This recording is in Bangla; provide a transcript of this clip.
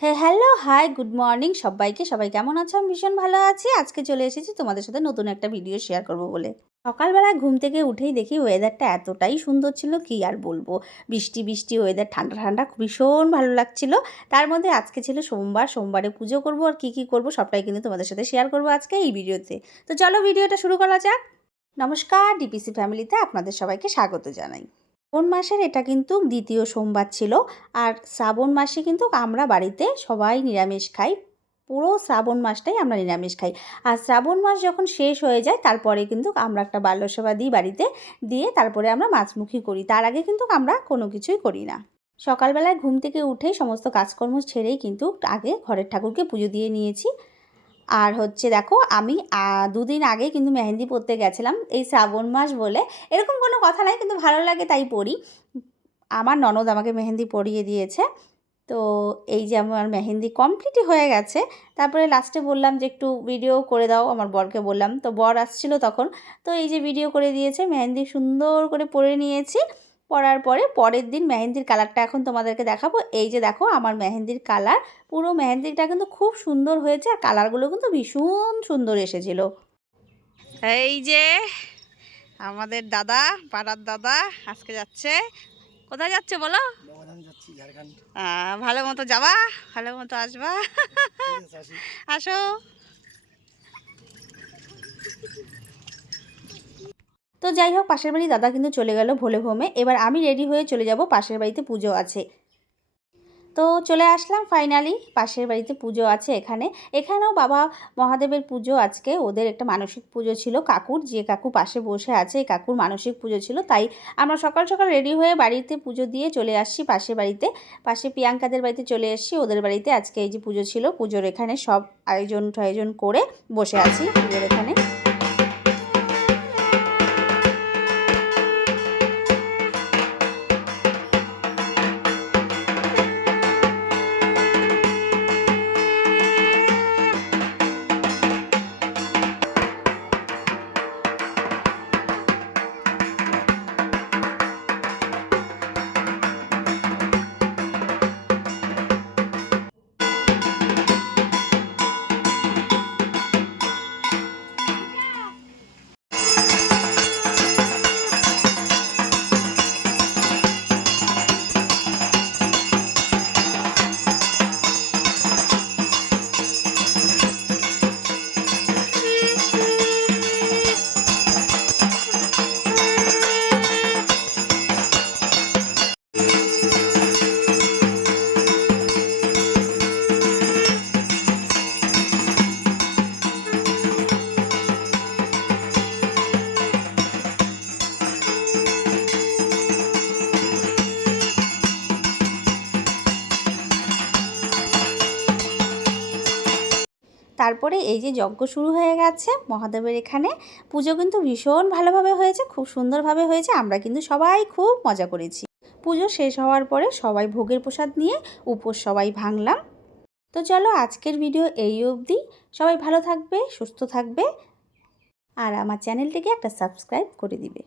হ্যাঁ হ্যালো, হাই, গুড মর্নিং সবাইকে। সবাই কেমন আছো? আমি ভীষণ ভালো আছি। আজকে চলে এসেছি তোমাদের সাথে নতুন একটা ভিডিও শেয়ার করব বলে। সকালবেলায় ঘুম থেকে উঠেই দেখি ওয়েদারটা এতটাই সুন্দর ছিল, কি আর বলব? বৃষ্টি বৃষ্টি ওয়েদার ঠান্ডা ঠান্ডা ভীষণ ভালো লাগছিল। তার মধ্যে আজকে ছিল সোমবার। সোমবারে পুজো করব আর কী কী করব সবটাই কিন্তু তোমাদের সাথে শেয়ার করব আজকে এই ভিডিওতে। তো চলো ভিডিওটা শুরু করা যাক। নমস্কার ডিপিসি ফ্যামিলিতে আপনাদের সবাইকে স্বাগত জানাই। শ্রাবণ মাসের এটা কিন্তু দ্বিতীয় সোমবার ছিল। আর শ্রাবণ মাসে কিন্তু আমরা বাড়িতে সবাই নিরামিষ খাই। পুরো শ্রাবণ মাসটাই আমরা নিরামিষ খাই। আর শ্রাবণ মাস যখন শেষ হয়ে যায়, তারপরে কিন্তু আমরা একটা বাল্যসভা দিই বাড়িতে। দিয়ে তারপরে আমরা মাছমুখী করি। তার আগে কিন্তু আমরা কোনো কিছুই করি না। সকালবেলায় ঘুম থেকে উঠেই সমস্ত কাজকর্ম ছেড়েই কিন্তু আগে ঘরের ঠাকুরকে পুজো দিয়ে নিয়েছি। আর হচ্ছে দেখো, আমি দুদিন আগে কিন্তু মেহেন্দি পরতে গেছিলাম। এই শ্রাবণ মাস বলে এরকম কোনো কথা নাই, কিন্তু ভালো লাগে তাই পড়ি আমার ননদ আমাকে মেহেন্দি পরিয়ে দিয়েছে। তো এই যে আমার মেহেন্দি কমপ্লিটই হয়ে গেছে। তারপরে লাস্টে বললাম যে একটু ভিডিও করে দাও, আমার বরকে বললাম। তো বর আসছিল তখন। তো এই যে ভিডিও করে দিয়েছে, মেহেন্দি সুন্দর করে পরে নিয়েছি। পরার পরে পরের দিন মেহেন্দির কালারটা এখন তোমাদেরকে দেখাবো। এই যে দেখো আমার মেহেন্দির কালার পুরো মেহেন্দিটা কিন্তু খুব সুন্দর হয়েছে আর কালারগুলো কিন্তু ভীষণ সুন্দর এসেছিল। এই যে আমাদের দাদা পাড়ার দাদা আজকে যাচ্ছে। কোথায় যাচ্ছে বলো? ভালো মতো যাবা? ভালো মতো আসবা? আসো। যাই হোক, পাশের বাড়ি দাদা কিন্তু চলে গেল ভোলে ভোমে। এবার আমি রেডি হয়ে চলে যাব, পাশের বাড়িতে পুজো আছে। তো চলে আসলাম ফাইনালি, পাশের বাড়িতে পুজো আছে এখানে। এখানেও বাবা মহাদেবের পুজো আজকে, ওদের একটা মানসিক পুজো ছিল কাকুর, যে কাকু পাশে বসে আছে কাকুর মানসিক পুজো ছিল। তাই আমরা সকাল সকাল রেডি হয়ে বাড়িতে পুজো দিয়ে চলে আসছি পাশের বাড়িতে। পাশে প্রিয়াঙ্কাদের বাড়িতে চলে এসছি, ওদের বাড়িতে আজকে এই যে পুজো ছিল, পুজোর এখানে সব আয়োজন টায়োজন করে বসে আছি পুজোর এখানে। তারপরে এই যে যজ্ঞ শুরু হয়ে গেছে, মহাদেবের এখানে পুজো কিন্তু ভীষণ ভালোভাবে হয়েছে, খুব সুন্দরভাবে হয়েছে, আমরা কিন্তু সবাই খুব মজা করেছি। পুজো শেষ হওয়ার পরে সবাই ভোগের প্রসাদ নিয়ে উপোস সবাই ভাঙলাম। তো চলো আজকের ভিডিও এই অবধি। সবাই ভালো থাকবে, সুস্থ থাকবে, আর আমার চ্যানেলটিকে একটা সাবস্ক্রাইব করে দিবে।